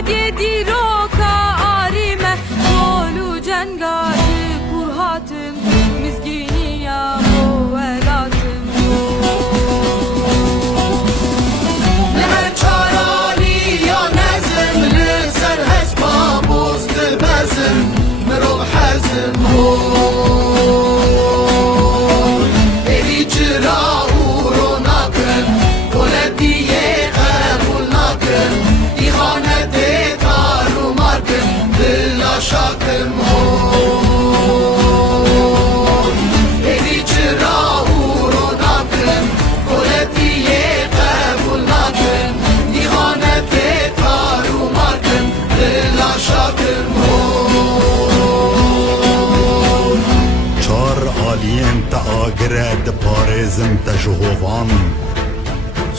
Hadi diroka arime Kolu cengaji kurhatım Mizgini ya bu elatım Lime çarali ya nezim Liser hesma buzdu bezim Mirov hezim Evi çıra uğru nakın Kolediye kabul nakın İhanete taru markın Dilla şakın Evi çıra uğru nakın Kolediye kabul nakın İhanete taru markın Dilla şakın چار آلیم تا آگره د پارزم تا جهوان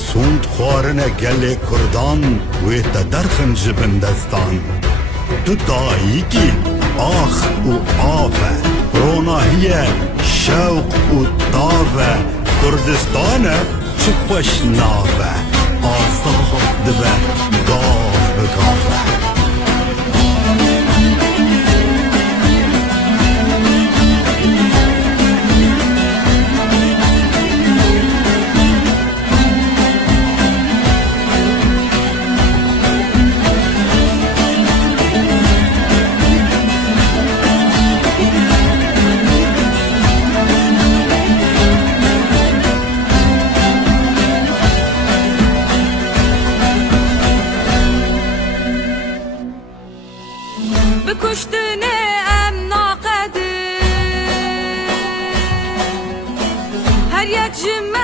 سوند خوارن گل کردان و تا درخن جبندستان تو دایی کی آخ و آفه روناهیه شوق و داوه کردستان چه خوش ناوه آزاد دبه گاف بگافه بکشتنه ام ناقدر هر یک جمعه